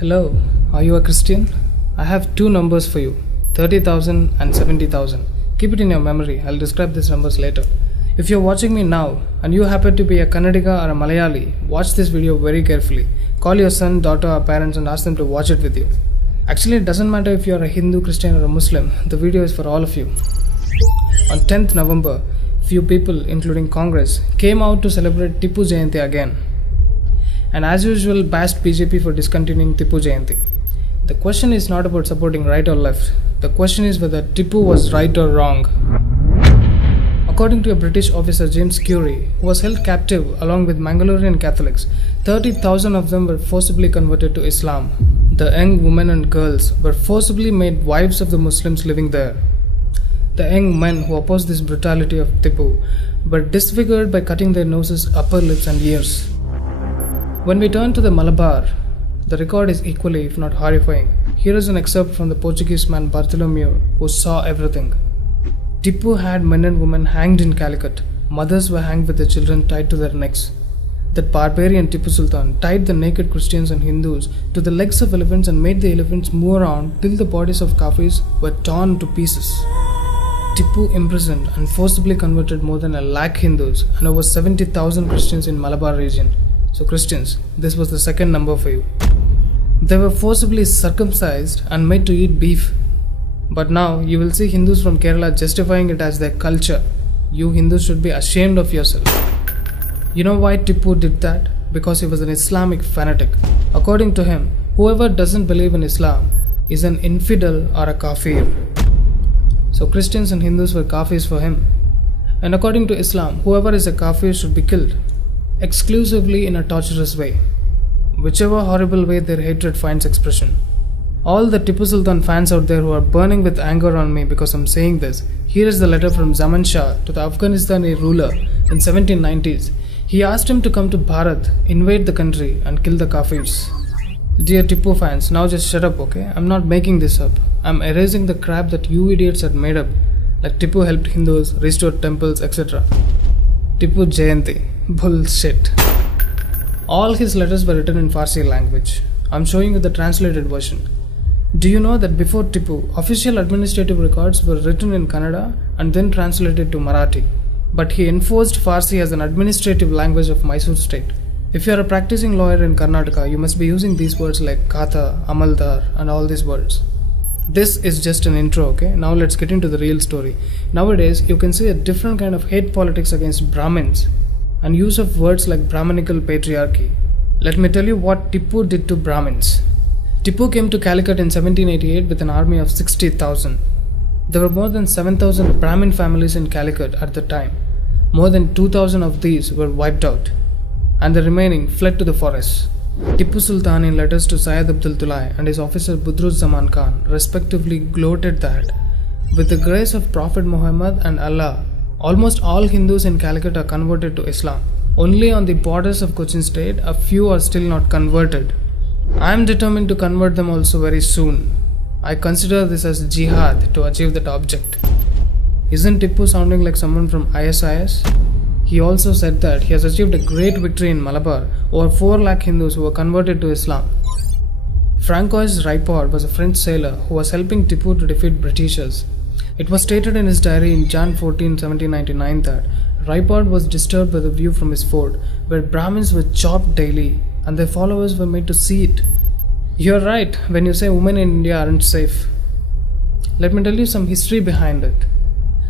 Hello, are you a Christian? I have two numbers for you, 30,000 and 70,000. Keep it in your memory, I'll describe these numbers later. If you're watching me now and you happen to be a Kannadiga or a Malayali, watch this video very carefully. Call your son, daughter or parents and ask them to watch it with you. Actually, it doesn't matter if you're a Hindu, Christian or a Muslim, the video is for all of you. On 10th November, few people, including Congress, came out to celebrate Tipu Jayanti again. And as usual, bashed BJP for discontinuing Tipu Jayanti. The question is not about supporting right or left. The question is whether Tipu was right or wrong. According to a British officer, James Currie, who was held captive along with Mangalorean Catholics, 30,000 of them were forcibly converted to Islam. The young women and girls were forcibly made wives of the Muslims living there. The young men who opposed this brutality of Tipu were disfigured by cutting their noses, upper lips and ears. When we turn to the Malabar, the record is equally, if not horrifying. Here is an excerpt from the Portuguese man Bartholomew, who saw everything. Tipu had men and women hanged in Calicut. Mothers were hanged with their children tied to their necks. That barbarian Tipu Sultan tied the naked Christians and Hindus to the legs of elephants and made the elephants move around till the bodies of Kafirs were torn to pieces. Tipu imprisoned and forcibly converted more than 1,00,000 Hindus and over 70,000 Christians in Malabar region. So Christians, this was the second number for you. They were forcibly circumcised and made to eat beef. But now you will see Hindus from Kerala justifying it as their culture. You Hindus should be ashamed of yourself. You know why Tipu did that? Because he was an Islamic fanatic. According to him, whoever doesn't believe in Islam is an infidel or a kafir. So Christians and Hindus were kafirs for him. And according to Islam, whoever is a kafir should be killed, exclusively in a torturous way, whichever horrible way their hatred finds expression. All the Tipu Sultan fans out there who are burning with anger on me because I'm saying this, here is the letter from Zaman Shah to the Afghanistani ruler in 1790s. He asked him to come to Bharat, invade the country and kill the Kafirs. Dear Tipu fans, now just shut up, okay? I'm not making this up. I'm erasing the crap that you idiots had made up, like Tipu helped Hindus, restored temples, etc. Tipu Jayanti. Bullshit. All his letters were written in Farsi language. I'm showing you the translated version. Do you know that before Tipu, official administrative records were written in Kannada and then translated to Marathi? But he enforced Farsi as an administrative language of Mysore state. If you are a practicing lawyer in Karnataka, you must be using these words like Kata, Amaldar and all these words. This is just an intro, okay? Now let's get into the real story. Nowadays, you can see a different kind of hate politics against Brahmins and use of words like Brahmanical patriarchy. Let me tell you what Tipu did to Brahmins. Tipu came to Calicut in 1788 with an army of 60,000. There were more than 7,000 Brahmin families in Calicut at the time. More than 2,000 of these were wiped out, and the remaining fled to the forests. Tipu Sultan, in letters to Syed Abdul Tulai and his officer Budruz Zaman Khan, respectively gloated that, with the grace of Prophet Muhammad and Allah, almost all Hindus in Calicut are converted to Islam. Only on the borders of Cochin state, a few are still not converted. I am determined to convert them also very soon. I consider this as jihad to achieve that object. Isn't Tipu sounding like someone from ISIS? He also said that he has achieved a great victory in Malabar over 4,00,000 Hindus who were converted to Islam. Francois Ripard was a French sailor who was helping Tipu to defeat Britishers. It was stated in his diary in Jan 14, 1799 that Ripard was disturbed by the view from his fort, where Brahmins were chopped daily and their followers were made to see it. You're right when you say women in India aren't safe. Let me tell you some history behind it.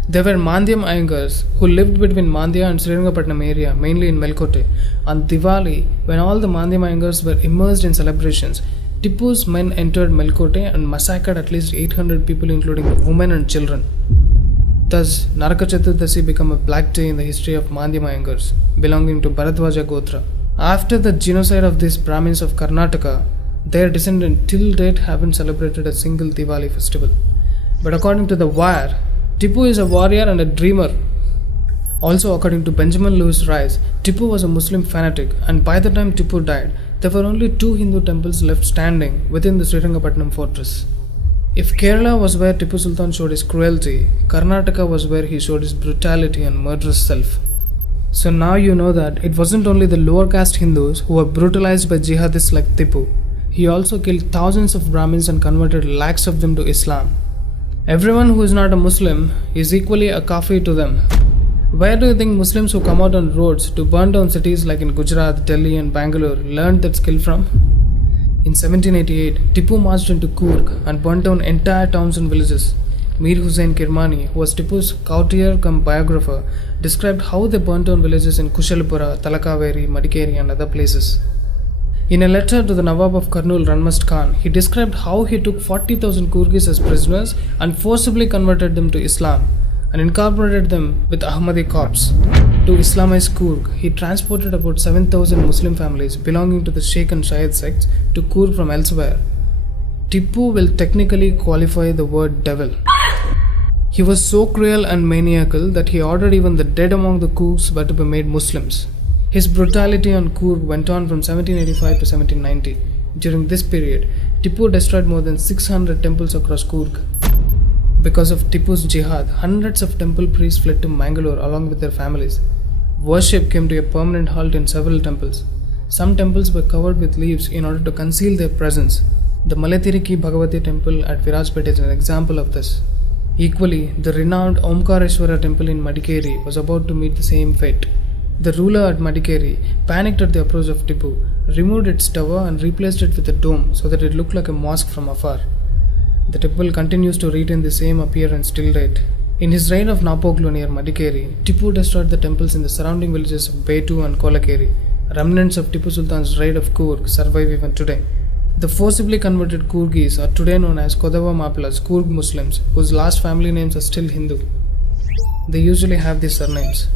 There were Mandhyam Iyengars who lived between Mandya and Srirangapatnam area, mainly in Melkote. On Diwali, when all the Mandhyam Iyengars were immersed in celebrations, Tipu's men entered Melkote and massacred at least 800 people, including women and children. Thus, Naraka Chaturdasi became a black day in the history of Mandhyam Iyengars, belonging to Bharadwaja Gotra. After the genocide of these Brahmins of Karnataka, their descendants till date haven't celebrated a single Diwali festival. But according to The Wire, Tipu is a warrior and a dreamer. Also, according to Benjamin Lewis Rice, Tipu was a Muslim fanatic, and by the time Tipu died, there were only 2 Hindu temples left standing within the Srirangapatnam fortress. If Kerala was where Tipu Sultan showed his cruelty, Karnataka was where he showed his brutality and murderous self. So now you know that it wasn't only the lower caste Hindus who were brutalized by jihadists like Tipu. he also killed thousands of Brahmins and converted lakhs of them to Islam. Everyone who is not a Muslim is equally a kafir to them. Where do you think Muslims who come out on roads to burn down cities like in Gujarat, Delhi and Bangalore learned that skill from? In 1788, Tipu marched into Coorg and burnt down entire towns and villages. Mir Hussain Kirmani, who was Tipu's courtier cum biographer, described how they burnt down villages in Kushalpura, Talakaveri, Madikeri and other places. In a letter to the Nawab of Kurnool, Ranmast Khan, he described how he took 40,000 Coorgis as prisoners and forcibly converted them to Islam and incorporated them with Ahmadi corps. To Islamize Coorg, he transported about 7,000 Muslim families belonging to the Sheikh and Shahid sects to Coorg from elsewhere. Tipu will technically qualify the word devil. He was so cruel and maniacal that he ordered even the dead among the Coorgs were to be made Muslims. His brutality on Coorg went on from 1785 to 1790. During this period, Tipu destroyed more than 600 temples across Coorg. Because of Tipu's jihad, hundreds of temple priests fled to Mangalore along with their families. Worship came to a permanent halt in several temples. Some temples were covered with leaves in order to conceal their presence. The Malatiriki Bhagavati temple at Virajpet is an example of this. Equally, the renowned Omkareshwara temple in Madikeri was about to meet the same fate. The ruler at Madikeri panicked at the approach of Tipu, removed its tower and replaced it with a dome so that it looked like a mosque from afar. The temple continues to retain the same appearance till date. In his reign of Napoglu near Madikeri, Tipu destroyed the temples in the surrounding villages of Betu and Kolakeri. Remnants of Tipu Sultan's raid of Coorg survive even today. The forcibly converted Coorgis are today known as Kodava Maplas, Coorg Muslims, whose last family names are still Hindu. They usually have these surnames.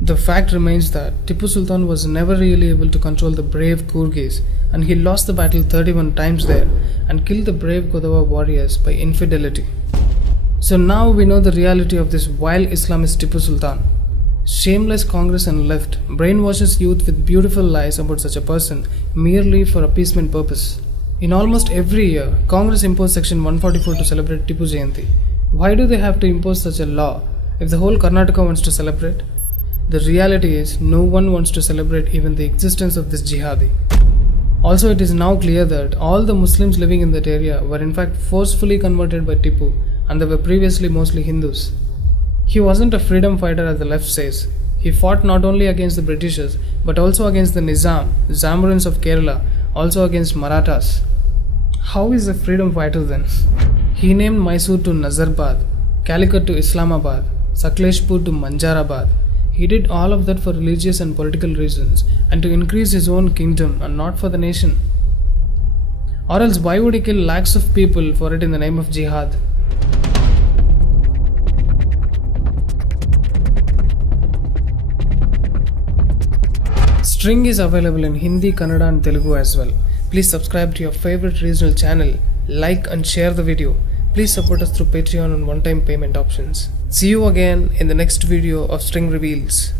The fact remains that Tipu Sultan was never really able to control the brave Coorgis, and he lost the battle 31 times there and killed the brave Kodava warriors by infidelity. So now we know the reality of this vile Islamist Tipu Sultan. Shameless Congress and left brainwashes youth with beautiful lies about such a person merely for appeasement purpose. In almost every year, Congress imposed Section 144 to celebrate Tipu Jayanti. Why do they have to impose such a law if the whole Karnataka wants to celebrate? The reality is no one wants to celebrate even the existence of this jihadi. Also, it is now clear that all the Muslims living in that area were in fact forcefully converted by Tipu, and they were previously mostly Hindus. He wasn't a freedom fighter as the left says. He fought not only against the Britishers but also against the Nizam, Zamorins of Kerala, also against Marathas. How is a freedom fighter then? He named Mysore to Nazarbad, Calicut to Islamabad, Sakleshpur to Manjarabad. He did all of that for religious and political reasons and to increase his own kingdom and not for the nation. Or else why would he kill lakhs of people for it in the name of jihad? String is available in Hindi, Kannada and Telugu as well. Please subscribe to your favorite regional channel, like and share the video. Please support us through Patreon and one-time payment options. See you again in the next video of String Reveals.